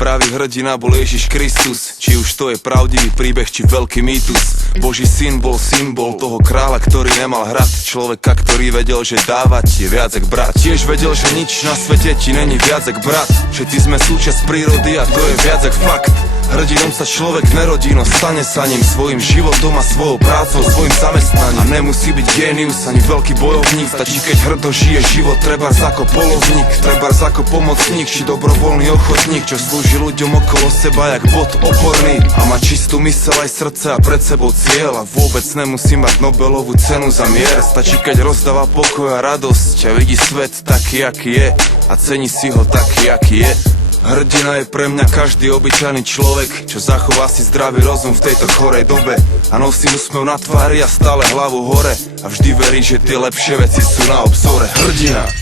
Pravý hrdina bol Ježiš Kristus, či už to je pravdivý príbeh, či veľký mýtus. Boží syn bol symbol toho kráľa, ktorý nemal hrad, človeka, ktorý vedel, že dávať je viac jak brat. Tiež vedel, že nič na svete ti není viac jak brat. Všetci sme súčasť prírody a to je viac jak fakt. Hrdinom sa človek nerodí, no stane sa ním svojim životom a svojou prácou, svojim zamestnaním. A nemusí byť génius ani veľký bojovník, stačí keď hrdo žije život, trebárs ako polovník, trebárs ako pomocník, či dobrovoľný ochotník, čo slúži ľuďom okolo seba jak bod oporný. A má čistú myseľ aj srdce a pred sebou cieľ, a vôbec nemusí mať Nobelovú cenu za mier. Stačí keď rozdáva pokoj a radosť a vidí svet taký, aký je, a cení si ho taký, aký je. Hrdina je pre mňa každý obyčajný človek, čo zachová si zdravý rozum v tejto chorej dobe a nosí úsmev na tvári a stále hlavu hore a vždy verí, že tie lepšie veci sú na obzore. Hrdina.